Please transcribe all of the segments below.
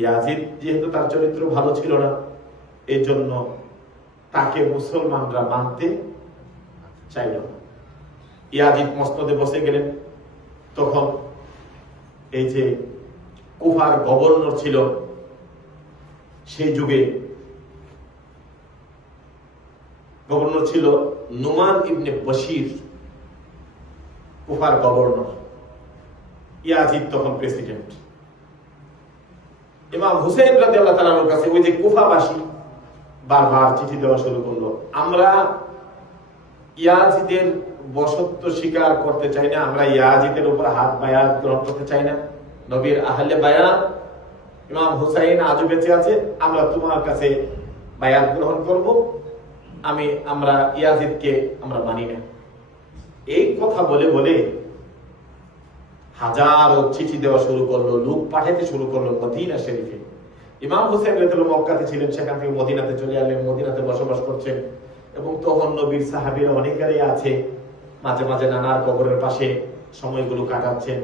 Yazid যেহেতু তার চরিত্র ভালো ছিল না, এই জন্য তাকে মুসলমানরা মানতে চাইল না। ইয়াজিদ মসনদে বসে গেলেন। তখন এই যে কুফার গভর্নর ছিল সেই যুগে, গভর্নর ছিল নুমান ইবনে বশির, কুফার গভর্নর। ইয়াজিদ তখন প্রেসিডেন্ট। ইমাম হুসাইন রাদিয়াল্লাহু তাআলার কাছে ওই যে কুফাবাসী বারবার চিঠি দেওয়া শুরু করলো, আমরা ইয়াজিদের বশত্ব স্বীকার করতে চাই না, আমরা ইয়াজিদের উপর হাত বায়াত গ্রহণ করতে চাই না, নবীর আহলে বায়াত ইমাম হুসাইন আজও বেঁচে আছে, আমরা তোমার কাছে বায়াত গ্রহণ করব, আমরা ইয়াজিদকে আমরা মানি না। এই কথা বলে বলে হাজারো চিঠি দেওয়া শুরু করলো, লোক পাঠাতে শুরু করলো মদিনা শরীফে। ইমাম হুসাইন রাদিয়াল্লাহু মক্কাতে ছিলেন, সেখান থেকে মদিনাতে চলে আসলেন, মদিনাতে বসবাস করছেন। এবং তখন নবীর সাহাবীরা অনেকেরই আছে, মাঝে মাঝে নানার কবরের পাশে সময়গুলো কাটাচ্ছেন।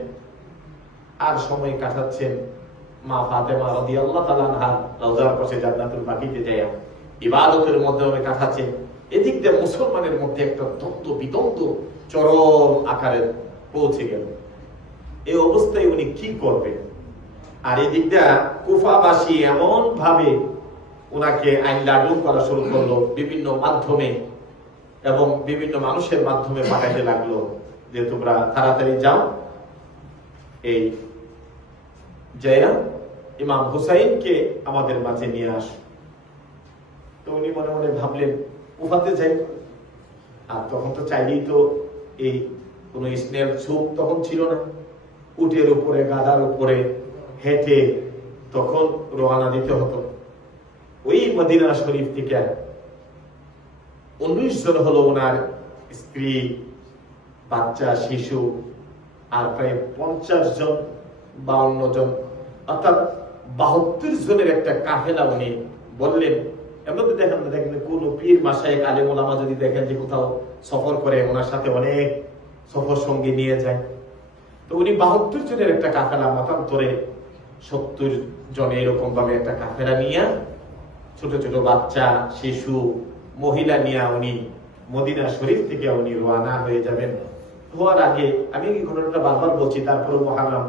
আর সময় কাটাচ্ছেন মা ফাতেমা রাদিয়াল্লাহু তাআলা আনহা রওজার পাশে জান্নাতুল বাকিতে যায় ইবাদতের মধ্যে উনি কাটাচ্ছেন। এদিক দিয়ে মুসলমানের মধ্যে একটা দ্বন্দ্ব বিদ্বন্দ্ব চরম আকারে পৌঁছে গেল। এই অবস্থায় উনি কি করবেন? আর এদিক দিয়ে কুফাবাসী এমন ভাবে ওনাকে আইন লাগু করা শুরু করলো বিভিন্ন মাধ্যমে, এবং বিভিন্ন মানুষের মাধ্যমে পাঠাইতে লাগলো যে তোমরা তাড়াতাড়ি যাও, এই জয়া ইমাম হুসাইনকে আমাদের মাঝে নিয়ে আস। তো উনি মনে মনে ভাবলেন কুফাতে যাই। আর তখন তো চাইলেই তো এই কোন স্নেহ সুখ তখন ছিল না, উটের উপরে গাধার উপরে হেঁটে তখন রওনা দিতে হতো। ওই মদিনা শরীফ থেকে 19 জন হলো ওনার স্ত্রী, বাচ্চা, শিশু, আর প্রায় 50 জন 52 জন, অর্থাৎ 72 জনের একটা কাফেলা উনি বললেন। এমনিতে দেখেন কোন পীর মাশায়েখ আলেম ওলামা যদি দেখেন যে কোথাও সফর করে, ওনার সাথে অনেক সফর সঙ্গী নিয়ে যায়। তো উনি 72 জনের একটা কাফেলা মতান্তরে 70 জন এরকম ভাবে একটা কাফেলা নিয়ে, ছোট ছোট বাচ্চা, শিশু, মহিলা নিয়ে উনি মদিনা শরীফ থেকে উনি রওনা হয়ে যাবেন। হওয়ার আগে আমি এই ঘটনাটা বারবার বলছি, তারপরে মুহররম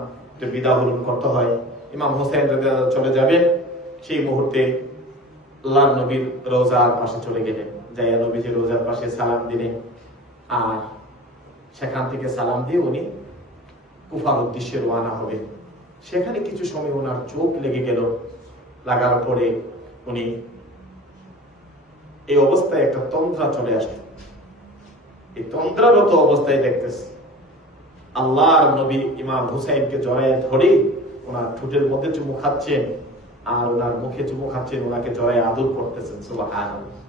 বিদা হরণ করতে হয়। ইমাম হুসাইন রাদিয়াল্লাহু চলে যাবেন, সেই মুহূর্তে আল্লাহর নবীর রওজার পাশে চলে গেলেন, যাইয়া নবীজির রওজার পাশে সালাম দিলেন। আর সেখান থেকে সালাম দিয়ে উনি কুফার উদ্দেশ্যে রওনা হবেন। সেখানে কিছু সময় ওনার চোখ লেগে গেল। লাগার পরে উনি এই অবস্থায় একটা তন্দ্রা চলে আসলো। এই তন্দ্রারত অবস্থায় দেখতেছে আল্লাহর নবী ইমাম হুসাইনকে জড়ায় ধরে ওনার ঠোঁটের মধ্যে চুমু খাচ্ছেন, আর ওনার মুখে চুমু খাচ্ছেন, ওনাকে জড়ায় আদর করতেছেন। সুবহানাল্লাহ।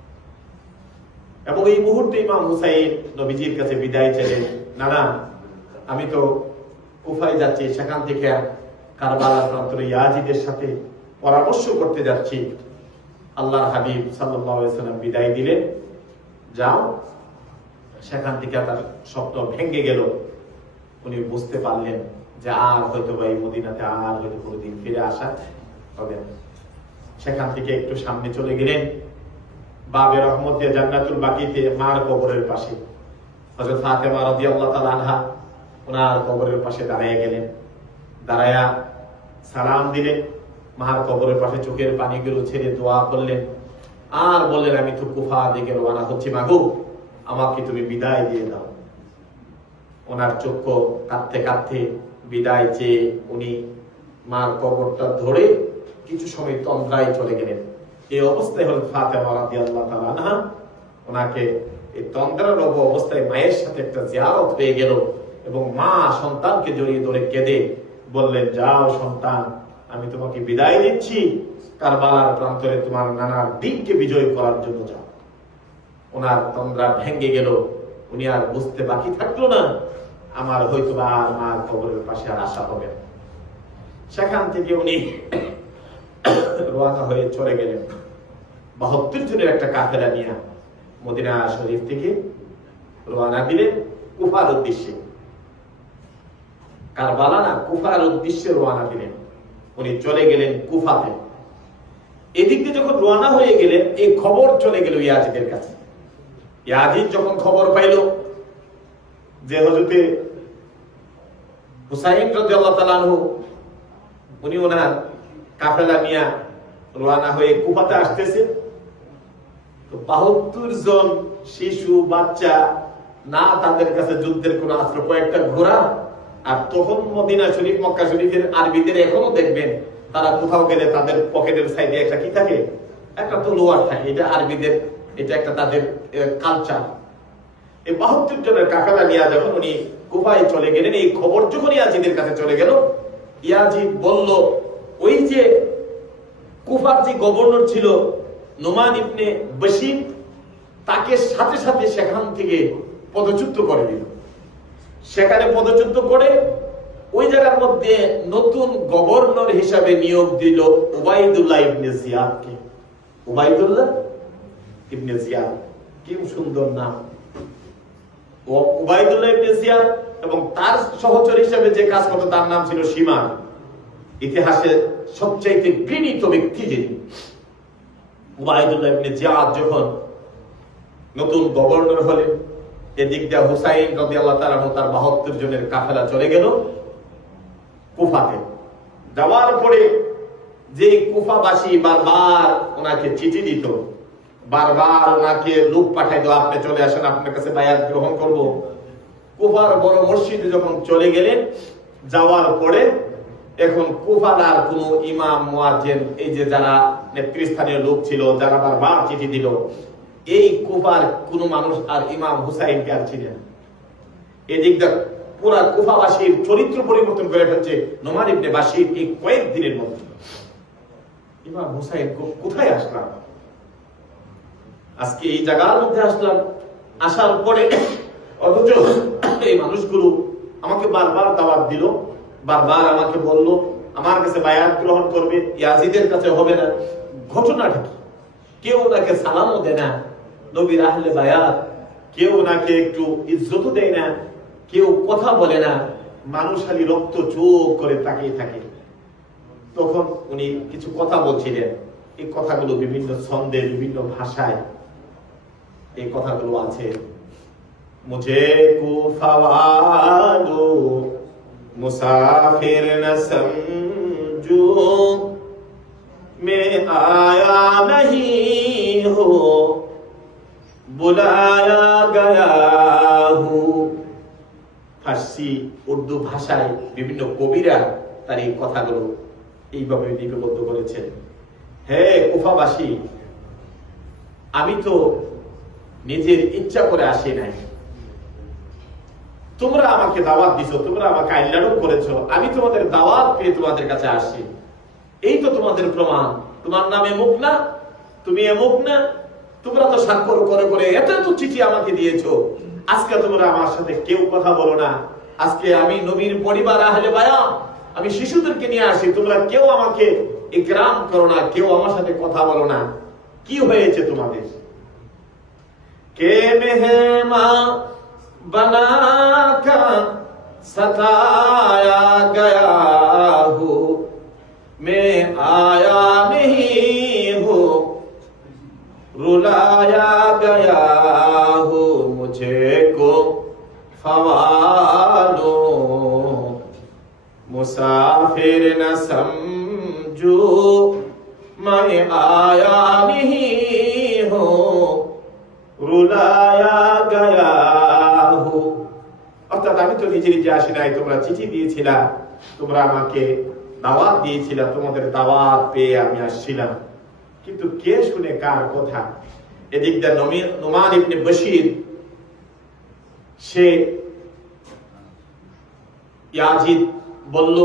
এবং এই মুহূর্তে ইমাম হুসাইন নবীজির কাছে বিদায় চাইলেন, না আমি তো কুফায় যাচ্ছি, সেখান থেকে কারবালার প্রান্তরে ইয়াজিদের সাথে পরামর্শ করতে যাচ্ছি। আল্লাহর হাবিব সাল্লাল্লাহু আলাইহি ওয়াসাল্লাম বিদায় দিলেন, যাও। সেখান থেকে তার স্বপ্ন ভেঙে গেল। উনি বুঝতে পারলেন যে আর হয়তো বা এই মদিনাতে আর হয়তো কোনোদিন ফিরে আসা হবে না। সেখান থেকে একটু সামনে চলে গেলেন, বাবে রহমত দিয়ে জান্নাতুল বাকিতে মার কবরের পাশে হযরত ফাতেমা রাদিয়াল্লাহু তাআলা আনহা ওনার কবরের পাশে দাঁড়িয়ে গেলেন। দাঁড়ায়া সালাম দিলেন, মার কবরের পাশে চোখের পানিগুলো ছেড়ে দোয়া করলেন, আর বললেন আমি তো কুফা দিকে রওনা হচ্ছি, মাগো আমাকে তুমি বিদায় দিয়ে দাও। ওনার চক্ষু কাঁদতে কাঁদতে বিদায় চেয়ে উনি মার কবরটা ধরে কিছু সময় তন্দ্রায় চলে গেলেন। এই অবস্থায় হল ফাতেমা রাদিয়াল্লাহু তাআলা আনহা ওনাকে এই তন্দ্রার অবস্থায় মায়ের সাথে একটা জিয়ারত হয়ে গেল, এবং মা সন্তানকে জড়িয়ে ধরে কেঁদে বললেন, যাও সন্তান, আমি তোমাকে বিদায় দিচ্ছি, কারবালার প্রান্তরে তোমার নানার দিনকে বিজয় করার জন্য যাও। ওনার তন্দ্রা ভেঙে গেল। উনি আর বুঝতে বাকি থাকলো না আমার হয়তো বা আর মার কবরের পাশে আর আসা হবে না। সেখান থেকে উনি রওনা হয়ে চলে গেলেন 72 জনের একটা কাফেলা নিয়ে মদিনা শরীফ থেকে রওনা দিলেন কুফার উদ্দেশ্যে। কারবালা না, কুফার উদ্দেশ্যে রওনা দিলেন। উনি চলে গেলেন কুফাতে। এদিক দিয়ে যখন রওনা হয়ে গেলেন, এই খবর চলে গেল ইয়াজিদের কাছে। ইয়াজিদ যখন খবর পাইল যে হযরতে হুসাইন রাদিয়াল্লাহু তাআলা আনহু উনি ওনার কাফেলা নিয়ে রওনা হয়ে কুফাতে আসতেছে, তো ৭২ জন শিশু বাচ্চা, না তাদের কাছে যুদ্ধের কোন অস্ত্র, কয়েকটা ঘোড়া। আর তখন মদিনা শরীফ, মক্কা শরীফের আরবিদের এখনো দেখবেন তারা কোথাও গেলে তাদের পকেটের সাইডে একটা কি থাকে, একটা তলোয়ার থাকে। এটা আরবিদের, এটা একটা তাদের কালচার। এই ৭২ জনের কাফেলা নিয়ে যখন উনি কুফায় চলে গেলেন, এই খবর যখন ইয়াজিদের কাছে চলে গেল, ইয়াজিদ বলল, ওই যে কুফার যে গভর্নর ছিল নোমান ইবনে বশীর, তাকে সাথে সাথে সেখান থেকে পদচ্যুত করে দিল। সেখানে পদচ্যুত করে ওই জায়গার মধ্যে নতুন গভর্নর হিসাবে নিয়োগ দিল উবাইদুল্লাহ ইবনে জিয়াদকে। উবাইদুল্লাহ ইবনে জিয়াদ, কি সুন্দর নাম। উবাইদুল্লাহ ইবনে জিয়াদ এবং তার সহচর হিসাবে যে কাজ করত তার নাম ছিল সীমান। ইতিহাসে সবচাইতে ঘৃণিত ব্যক্তি যিনি। উবাইদুল্লাহ ইবনে জিয়াদ যখন নতুন গভর্নর হলেন, এদিক দিয়ে হুসাইন রাদিয়াল্লাহু তাআলা তার ৭২ জনের কাফেলা চলে গেল কুফাতে। যাওয়ার পরে যে কুফাবাসী বারবার ওনাকে চিঠি দিত, বারবার ওনাকে লোক পাঠাইতো, আপনি চলে আসেন, আপনার কাছে বায়াত গ্রহণ করব। কুফার বড় মসজিদে যখন চলে গেলেন, যাওয়ার পরে এখন কুফার আর কোন ইমাম মুয়াজ্জিন, এই যে যারা নেতৃস্থানীয় লোক ছিল, যারা বারবার চিঠি দিল, এই কুফার কোন মানুষ আর ইমাম হুসাইনকে আর চিনে না। এদিকটা পুরা কুফাবাসীর চরিত্র পরিবর্তন করে ফেলছে নোমান ইবনে বাশীর এই কয়েকদিনের মধ্যে। ইমাম হুসাইন কোথায় আসলাম, আজকে এই জায়গার মধ্যে আসলাম, আসার পরে অথচ এই মানুষগুলো আমাকে বারবার দাওয়াত দিল, বারবার আমাকে বলল আমার কাছে বায়াত গ্রহণ করবে, ইয়াজিদের কাছে হবে না। ঘটনাটা কি? কেউ ওনাকে সালামও দেয় না, নবীর আহলে বায়াত, কেউ ওনাকে একটু ইজ্জতও দেয় না, কেউ কথা বলে না, মানুষ খালি রক্ত চোখ করে তাকিয়ে থাকে। তখন উনি কিছু কথা বলছিলেন, এই কথাগুলো বিভিন্ন ছন্দে, বিভিন্ন ভাষায় এই কথাগুলো আছে। মুঝে কুফা ওয়ালো মুসাফির ন সমঝো, मैं आया नहीं हो बुलाया गया हूं। ফার্সি, উর্দু ভাষায় বিভিন্ন কবিরা তার এই কথাগুলো এইভাবে লিপিবদ্ধ করেছেন। হে কুফাবাসী, আমি তো নিজের ইচ্ছা করে আসি নাই, তোমরা আমাকে দাওয়াত দিছো, তোমরা আমাকে আইলাড়ও করেছো, আমি তোমাদের দাওয়াত পেয়ে তোমাদের কাছে আসি। এই তো তোমাদের প্রমাণ, তোমার নাম এমুক না, তুমি এমুক না, তোমরা তো স্বাক্ষর করে করে এত এত চিঠি আমাকে দিয়েছো, আজকে তোমরা আমার সাথে কেউ কথা বলো না। আজকে আমি নবীর পরিবার আহলে বায়াত, আমি শিশুদেরকে নিয়ে আসি, তোমরা কেউ আমাকে ইকরাম করো না, কেউ আমার সাথে কথা বলো না। কি হয়েছে তোমাদের? কে মেহমা বানাকা সতায়া গয়া হু, मैं आया नहीं हूँ रुलाया गया हूँ, मुझे को फवालो मुसाफिर न समझो, मैं आया नहीं हूँ रुलाया गया हूँ। অর্থাৎ আমি তো নিজে নিজে আসি নাই, তোমরা চিঠি দিয়েছিলা, তোমরা আমাকে দাওয়াত দিয়েছিলাম, তোমাদের দাওয়াত পেয়ে আমি আসছিলাম, কিন্তু কে শুনে কার কথা? এদিক দিয়ে নোমান ইবনে বশীর সে ইয়াজিদ বলল,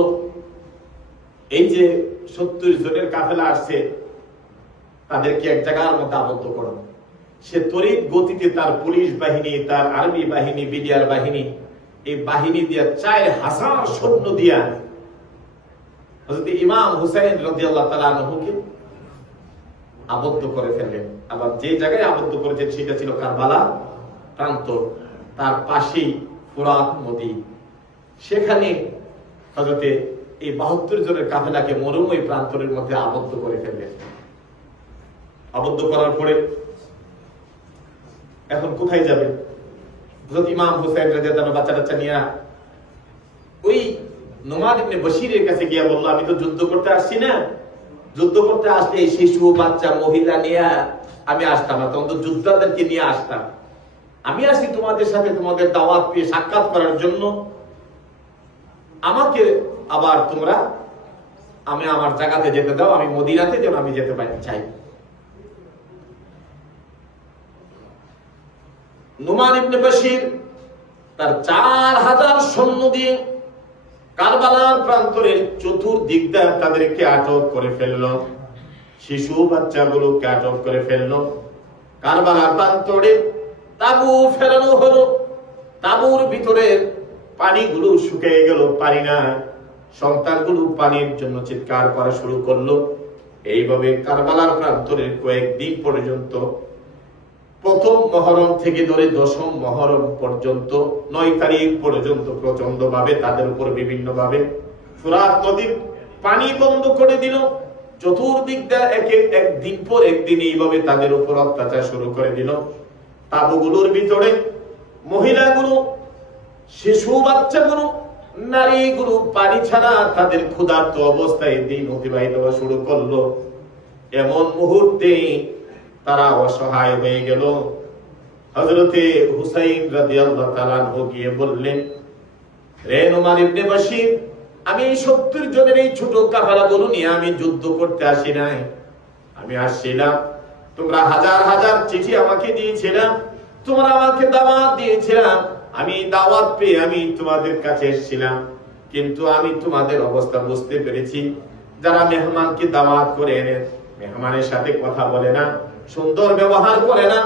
এই যে ৭০ জনের কাফেলা আসছে, তাদেরকে এক জায়গার মধ্যে আবদ্ধ করো। সে তড়িৎ গতিতে তার পুলিশ বাহিনী, তার আর্মি বাহিনী, বিডিআর বাহিনী, এই বাহিনী দিয়া ৪,০০০ সৈন্য দিয়া হযরত ইমাম হুসাইন রাদিয়াল্লাহু তাআলা আনহুকে আবদ্ধ করে ফেললেন। আবার যে জায়গায় আবদ্ধ করেছেন সেটা ছিল কারবালা প্রান্তর, তার পাশেই ফোরাত নদী। সেখানে হযরত এই 72 জনের কাফেলাকে মরুময় প্রান্তরের মধ্যে আবদ্ধ করে ফেললেন। আবদ্ধ করার পরে এখন কোথায় যাবে? ইমাম হুসাইন রাদিয়াল্লাহু বাচ্চা টাচ্চা নিয়ে ওই নোমান ইবনে বশিরের কাছে গিয়া বলল, আমি তো যুদ্ধ করতে আসছি না, যুদ্ধ করতে আসলে এই শিশু বাচ্চা মহিলা নিয়ে আমি আসতাম না, তখন তো যোদ্ধাদেরকে নিয়ে আসতাম। আমি আসি তোমাদের সাথে তোমাদের দাওয়াত পেয়ে সাক্ষাৎ করার জন্য, আমাকে আবার তোমরা আমি আমার জায়গাতে যেতে দাও, আমি মদিনাতে যেন আমি যেতে পারি চাই। নোমান ইবনে বশির তার 4000 সৈন্য দিয়ে কারবালার প্রান্তরের চতুর্দিক দিয়ে তাদেরকে আটক করে ফেললো, শিশু বাচ্চাগুলোকে আটক করে ফেললো। কারবালার প্রান্তরে তাবু ফেরানো হলো, তাবুর ভিতরে পানিগুলো শুকিয়ে গেল, পানি না। সন্তানগুলো পানির জন্য চিৎকার করা শুরু করলো। এইভাবে কারবালার প্রান্তরের কয়েকদিন পর্যন্ত, প্রথম মহরম থেকে ধরে 10ম মহরম পর্যন্ত 9 তারিখ পর্যন্ত প্রচন্ড ভাবে তাদের উপর বিভিন্ন ভাবে ফোরাত নদীর পানি বন্ধ করে দিল। চতুর্দিক দিয়ে একদিন পর একদিন এইভাবে তাদের উপর অত্যাচার শুরু করে দিল। তাবুগুলোর ভিতরে মহিলাগুলো, শিশু বাচ্চাগুলো, নারীগুলো পানি ছাড়া তাদের ক্ষুধার্ত অবস্থায় দিন অতিবাহিত হওয়া শুরু করলো। এমন মুহূর্তে তারা অসহায় হয়ে গেল। হযরতে হুসাইন রাদিয়াল্লাহু তাআলা আনহু গিয়ে বললেন, রে নোমান ইবনে বশির, আমি 70 জনের এই ছোট কাফেলাগুলো নিয়ে আমি যুদ্ধ করতে আসি নাই, আমি আসছিলাম, তোমরা হাজার হাজার চিঠি আমাকে দিয়েছিলাম, তোমরা আমাকে দাওয়াত দিয়েছিলাম, আমি দাওয়াত পেয়ে আমি তোমাদের কাছে এসেছিলাম, কিন্তু আমি তোমাদের অবস্থা বুঝতে পেরেছি। যারা মেহমানকে দাওয়াত করে এনে মেহমানের সাথে কথা বলে না, সুন্দর ব্যবহার করে না,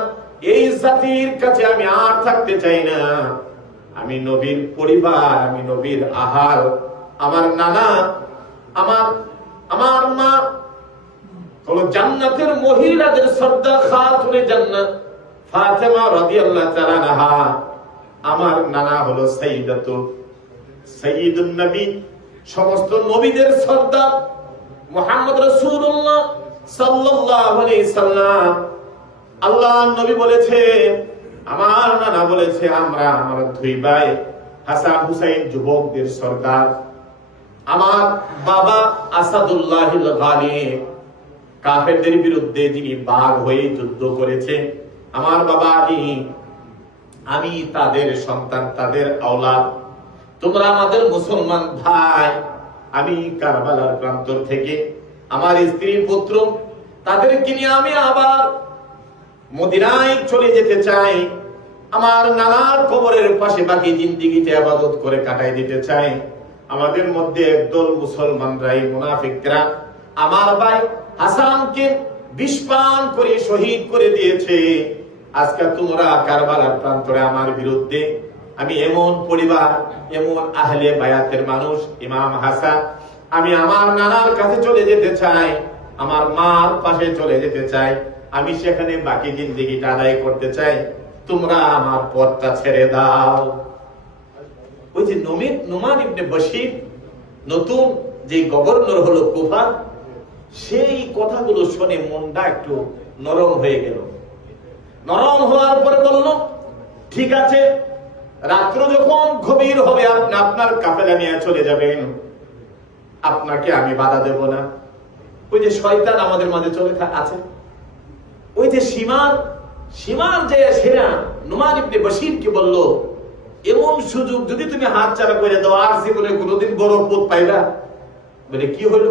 এই জাতির কাছে আমি আর থাকতে চাই না। আমি নবীর পরিবার, আমি নবীর আহার, আমার নানা, আমার মা হলো জান্নাতের মহিলাদের সর্দার খাতুনে জান্নাত ফাতেমা রাদিয়াল্লাহু তাআলা আনহা, আমার নানা হলো সাইয়্যিদুন নবী, সমস্ত নবীদের সর্দার মুহাম্মদ রাসূলুল্লাহ সাল্লাল্লাহু আলাইহি সাল্লাম। আল্লাহর নবী বলেছে, আমার নানা বলেছে, আমরা আমার দুই ভাই হাসান হুসাইন যুবকদের সর্দার। আমার বাবা আসাদুল্লাহিল গালিব, কাফেরদের বিরুদ্ধে যিনি বাঘ হয়ে যুদ্ধ করেছে, আমার বাবা আলী, আমি তাদের সন্তান, তাদের আওলাদ। তোমরা আমাদের মুসলমান ভাই। আমি কারবালার প্রান্তর থেকে আমার স্ত্রী পুত্র তাদেরকে নিয়ে আমি আবার মদিনায় চলে যেতে চাই। আমার নানার কবরের পাশে বাকি জিন্দেগিতে ইবাদত করে কাটাই দিতে চাই। আমাদের মধ্যে একদল মুসলমানরাই মুনাফিকরা আমার ভাই হাসানকে বিষ পান করে শহীদ করে দিয়েছে। আজকে তোমরা কারবালার প্রান্তরে আমার বিরুদ্ধে, আমি এমন পরিবার, এমন আহলে বায়াতের মানুষ, ইমাম হাসান, আমি আমার নানার কাছে চলে যেতে চাই, আমার মার পাশে চলে যেতে চাই, আমি সেখানে বাকি জিন্দেগিটা আদায় করতে চাই, তোমরা আমার পথটা ছেড়ে দাও। ওই যে নোমান ইবনে বশির নতুন যে গভর্নর হলো কুফা, সেই কথাগুলো শুনে মনটা একটু নরম হয়ে গেল। নরম হওয়ার পরে বলল, ঠিক আছে, রাত্র যখন গভীর হবে আপনি আপনার কাফেলা নিয়ে চলে যাবেন, আপনাকে আমি বাধা দেব না। ওই যে শয়তান আমাদের মাঝে চলে আছে, ওই যে সীমার যে সেনা নোমান ইবনে বশিরকে বলল, এমন সুযোগ যদি তুমি হাত ছাড়া করে দাও আর জীবনে কোনোদিন বড় পদ পাইবা। বলে কি হলো,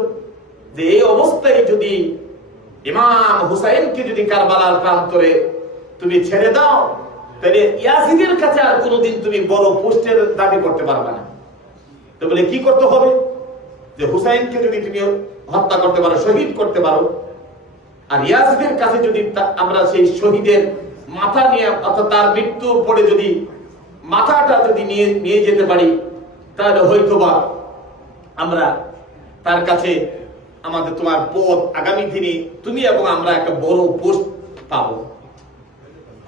যে এই অবস্থায় যদি ইমাম হুসাইনকে যদি কারবালার প্রান্তরে তুমি ছেড়ে দাও, তাহলে ইয়াজিদের কাছে আর কোনোদিন তুমি বড় পোস্টের দাবি করতে পারবে না। তো বলে কি করতে হবে, যে হুসাইনকে যদি তুমি হত্যা করতে পারো, শহীদ করতে পারো, আর ইয়াজিদের কাছে যদি আমরা সেই শহীদের মাথা নিয়ে, অর্থাৎ তার মৃত্যুর পরে যদি মাথাটা যদি নিয়ে যেতে পারি, তাহলে হয়তোবা আমরা তার কাছে আমাদের তোমার পথ আগামী দিনে তুমি এবং আমরা একটা বড় পোস্ট পাবো।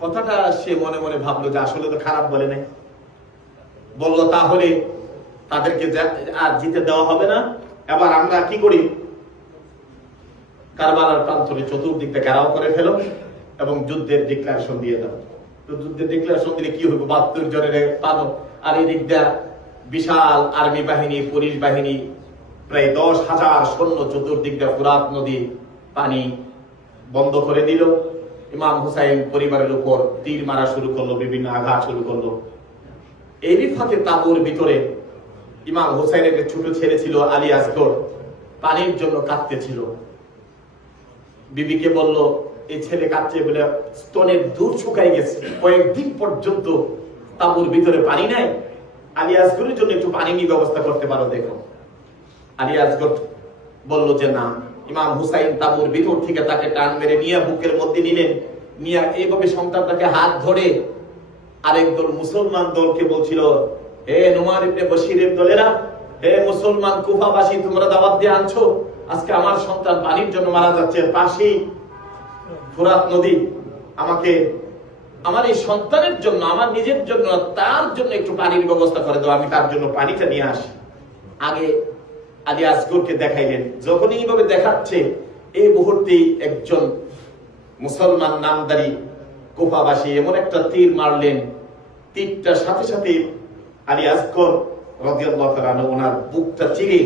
কথাটা সে মনে মনে ভাবলো যে আসলে তো খারাপ বলে নাই। বলল তাহলে তাদেরকে আর জিতে দেওয়া হবে না, এবার আমরা কি করি, কারবালার প্রান্তরে চতুর্দিক থেকে ঘেরাও করে ফেলো এবং যুদ্ধের ডিক্লারেশন দিয়ে দাও। তো যুদ্ধের ডিক্লারেশন দিলে কি হবে, 72 জনের পানো, আর এই দিকটা বিশাল আর্মি বাহিনী, পুলিশ বাহিনী, প্রায় 10,000 সৈন্য চতুর্দিক দিয়ে ফুরাত নদী পানি বন্ধ করে দিল। ইমাম হুসাইন পরিবারের উপর তীর মারা শুরু করলো, বিভিন্ন আঘাত শুরু করলো। এরই ফাঁকে তাঁবুর ভিতরে ইমাম হুসাইনের ছোট ছেলে ছিল আলী আসগর, পানির জন্য কাঁদতেছিল। বিবিকে বলল এই ছেলে কাঁদছে বলে স্তনের দুধ শুকাই গেছে, কয়েকদিন পর্যন্ত তাঁবুর ভিতরে পানি নাই, আলী আসগরের জন্য একটু পানি নিয়ে ব্যবস্থা করতে পারো দেখো। আলী আসগর বলল যে না। ইমাম হুসাইন তাঁবুর ভিতর থেকে তাকে টান মেরে নিয়ে বুকের মধ্যে নিলেন, নিয়ে এইভাবে সন্তানটাকে হাত ধরে আরেক দল মুসলমান দলকে বলছিল, হে নুমান ইবনে বশিরের দলেরা, হে মুসলমান কুফাবাসী, তোমরা দাওয়াত দিয়ে আনছো, আজকে আমার সন্তান পানির জন্য মারা যাচ্ছে, পাশেই ফুরাত নদী, আমাকে আমার এই সন্তানের জন্য, আমার নিজের জন্য, তার জন্য একটু পানির ব্যবস্থা করে দাও, আমি তার জন্য পানিটা নিয়ে আসি। আগে আলী আসগরকে দেখাইলেন। যখন এইভাবে দেখাচ্ছে, এই মুহূর্তেই একজন মুসলমান নামদারি কুফাবাসী এমন একটা তীর মারলেন, তীরটার সাথে সাথে আলী আসগর রাদিয়াল্লাহু তাআলা আনহু ওনার বুকটা চিরে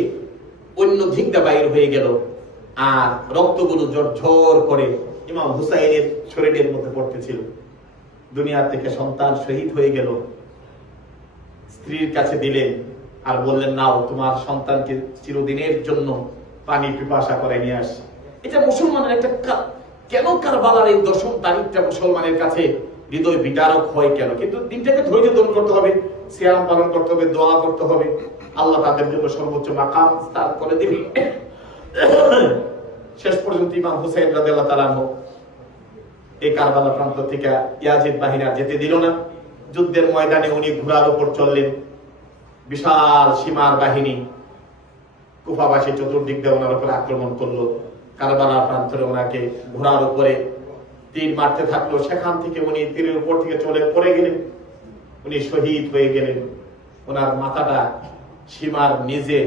অন্য দিকটা বাইর হয়ে গেল, আর রক্তগুলো ঝরঝর করে ইমাম হুসাইনের শরীরের মধ্যে পড়তেছিল। দুনিয়া থেকে সন্তান শহীদ হয়ে গেল। স্ত্রীর কাছে দিলেন আর বললেন, নাও তোমার সন্তানকে চিরদিনের জন্য পানি পিপাসা করে নিয়ে আস। এটা মুসলমানের একটা কেন কারবালার এই 10ম তারিখটা মুসলমানের কাছে হৃদয় বিদারক হয় কেন? কিন্তু দিনটাকে ধৈর্য ধারণ করতে হবে, সিয়াম পালন করতে হবে, দোয়া করতে হবে, আল্লাহ তাদের জন্য সর্বোচ্চ মাকাম স্থান করে দিবেন। শেষ পর্যন্ত ইমাম হুসাইন রাদিয়াল্লাহু তাআলা আনহু এই কারবালা প্রান্ত থেকে ইয়াজিদ বাহিনী যেতে দিল না। যুদ্ধের ময়দানে উনি ঘোড়ার উপর চললেন, বিশাল সীমার বাহিনী কুফাবাসী চতুর্দিক দিয়ে ওনার উপর আক্রমণ করলো। কারবালা প্রান্তরে ওনাকে ঘোড়ার উপরে তীর মারতে থাকলো। সেখান থেকে উনি তীরের উপর থেকে চলে পড়ে গেলেন, উনি শহীদ হয়ে গেলেন। ওনার মাথাটা সীমার নিজে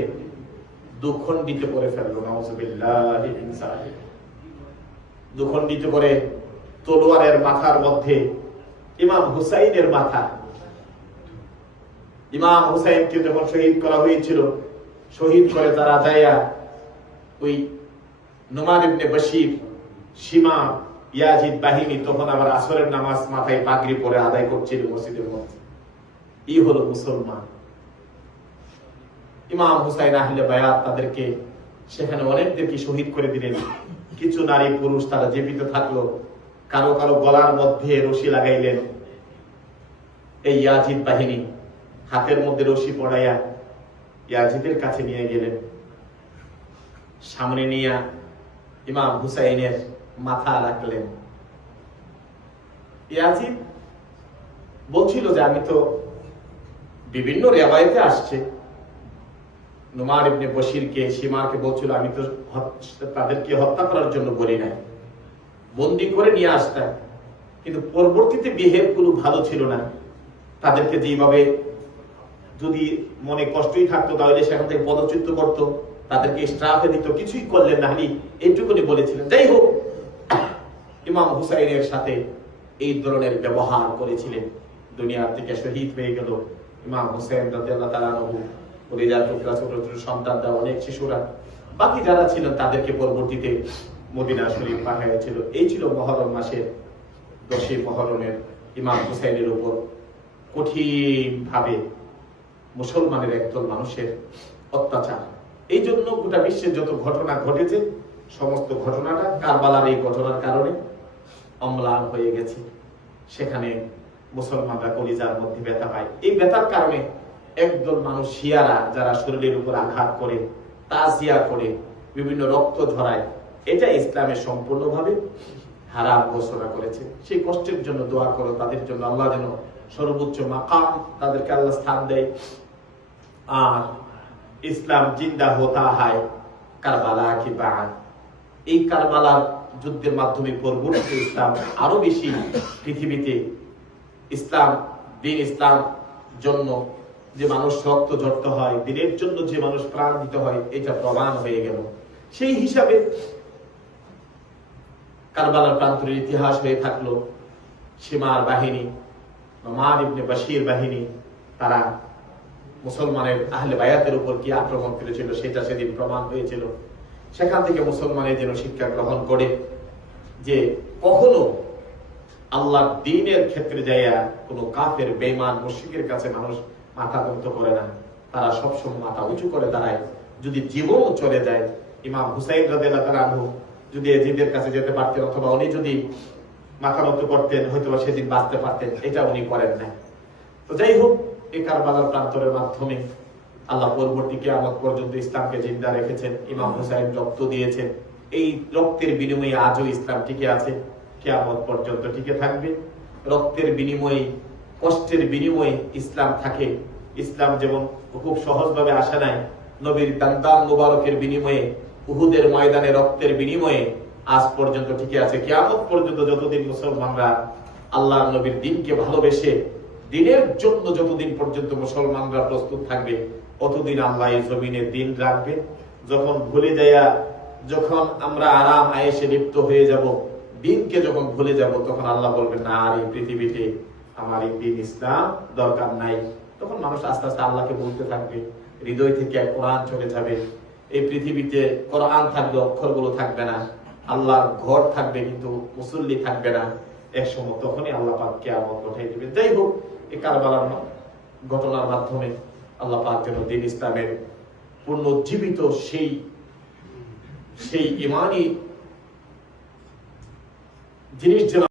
দুখণ্ডিত করে ফেললো, নাউযুবিল্লাহি মিন যালিক। দুখণ্ডিত করে তলোয়ারের মাথার মধ্যে ইমাম হুসাইনের মাথা। ইমাম হুসাইনকে যখন শহীদ করা হয়েছিল, শহীদ করে তারা যাইয়া ওই নুমান ইবনে বশির সীমা ইয়াজিদ বাহিনী তখন আবার আসরের নামাজ মাথায় পাগড়ি পরে আদায় করছিল মসজিদের মধ্যে। এই হলো মুসলমান। ইমাম হুসাইন আহলে বায়াত তাদেরকে সেখানে অনেকদেরকে শহীদ করে দিলেন। কিছু নারী পুরুষ তারা জীবিত থাকলো, কারো কারো গলার মধ্যে রশি লাগাইলেন। এই ইয়াজিদ বাহিনী হাতের মধ্যে রশি পড়াইয়া ইয়াজিদের কাছে নিয়ে গেলেন। সামনে নিয়ে ইমাম হুসাইনের মাথা রাখলেন। ইয়াজিদ বলছিল যে আমি তো, বিভিন্ন রিওয়ায়েতে আসছে, নুমান ইবনে বশিরকে, সীমাকে বলছিল আমি তো তাদেরকে হত্যা করার জন্য বলি নাই, বন্দী করে নিয়ে আসতাম। কিন্তু পরবর্তীতে বিহেভ গুলো ভালো ছিল না। তাদেরকে যেভাবে যদি মনে কষ্টই থাকতো তাহলে সেখান থেকে পদচ্যুত করতো, তাদেরকে স্ট্রাফে দিত, কিছুই করলেন না, এইটুকুনি বলেছিলেন। যাই হোক, ইমাম হুসাইনের সাথে এই ধরনের ব্যবহার করেছিলেন। দুনিয়া থেকে শহীদ হয়ে গেল ইমাম হুসাইন রাদিয়াল্লাহু তাআলা আনহু। পরিবার টুকরা ছোট ছোট সন্তানরা, অনেক শিশুরা, বাকি যারা ছিলেন তাদেরকে পরবর্তীতে মদিনা শরীফ পাঠাইছিল। এই ছিল মুহররম মাসের 10ই মুহররমের ইমাম হুসাইনের উপর কঠিন ভাবে মুসলমানের একদল মানুষের অত্যাচার। এই জন্য গোটা বিশ্বে যত ঘটনা ঘটেছে, সমস্ত ঘটনাটা কারবালার এই ঘটনার কারণে অম্লান হয়ে গেছে। সেখানে মুসলমানরা কলিজার মধ্যে ব্যথা পায়। এই ব্যথার কারণে একদল মানুষ শিয়ারা, যারা শরীরের উপর আঘাত করে, তাজিয়া করে, বিভিন্ন রক্ত ঝরায়, এটা ইসলামের সম্পূর্ণভাবে হারাম ঘোষণা করেছে। সেই কষ্টের জন্য দোয়া করো, তাদের জন্য আল্লাহ যেন সর্বোচ্চ মাকাম তাদেরকে আল্লাহ স্থান দেয়। আর ইসলাম জিন্দা হতা হয় কারবালা কি বাদ। এই কারবালার যুদ্ধের মাধ্যমে পরবর্তীতে ইসলাম আরো বেশি পৃথিবীতে ইসলাম দিন, ইসলাম জন্য যে মানুষ রক্ত ঝরতে হয়, দিনের জন্য যে মানুষ প্রাণ দিতে হয়, এটা প্রমাণ হয়ে গেল। সেই হিসাবে কারবালার প্রান্তরের ইতিহাস হয়ে থাকলো সীমার বাহিনী, নোমান ইবনে বাশির বাহিনী, তারা মুসলমানের আহলে বায়াতের উপর কি আক্রমণ করেছিল সেটা সেদিন প্রমাণ হয়েছিল। সেখান থেকে মুসলমানের যেন শিক্ষা গ্রহণ করে যে কখনো আল্লাহর দ্বীনের ক্ষেত্রে যাইয়া কোনো কাফের বেঈমান মুশরিকের কাছে মানুষ মাথা নত করে না, তারা সবসময় মাথা উঁচু করে দাঁড়ায়। যদি জীবন চলে যায়, ইমাম হুসাইন রাদিয়াল্লাহু তাআলা আনহু যদি এজিদের কাছে যেতে পারতেন অথবা উনি যদি মাথা নত করতেন, হয়তো সেদিন বাঁচতে পারতেন, এটা উনি করেন না। তো যাই হোক, এই কারবালার প্রান্তরের মাধ্যমে আল্লাহ পরবর্তী কিয়ামত পর্যন্ত ইসলামকে জিন্দা রেখেছেন। ইমাম হুসাইন রক্ত দিয়েছেন, এই রক্তের বিনিময়ে আজও ইসলাম টিকে আছে, কিয়ামত পর্যন্ত টিকে থাকবে। রক্তের বিনিময়ে, কষ্টের বিনিময়ে ইসলাম থাকে। ইসলাম যেমন খুব সহজভাবে আসে নাই, নবীর দান্দাম মুবারকের বিনিময়ে, উহুদের ময়দানে রক্তের বিনিময়ে আজ পর্যন্ত টিকে আছে। কিয়ামত পর্যন্ত যতদিন মুসলমানরা আল্লাহর নবীর দ্বীনকে ভালোবেসে দ্বীনের জন্য যতদিন পর্যন্ত মুসলমানরা প্রস্তুত থাকবে, অতদিন আল্লাহ এই জমিনে দ্বীন রাখবে। যখন ভুলে যাইয়া, যখন আমরা আরাম আয়েশে লিপ্ত হয়ে যাব, দ্বীনকে যখন ভুলে যাব, তখন আল্লাহ বলবেন না, আর এই পৃথিবীতে আমার এই দ্বীন ইসলাম দরকার নাই। তখন মানুষ আস্তে আস্তে আল্লাহকে বলতে থাকবে, হৃদয় থেকে কোরআন চলে যাবে। এই পৃথিবীতে কোরআন থাকবে, অক্ষরগুলো থাকবে না, আল্লাহর ঘর থাকবে কিন্তু মুসল্লি থাকবে না। এক সময় তখনই আল্লাহ পাক কিয়ামত ঘটাই দিবেন। যাই হোক, এই কারবালার ঘটনার মাধ্যমে আল্লাহ পাক যেন দ্বীন ইসলামের পুনর্জীবিত সেই ইমানি জিনিস যেন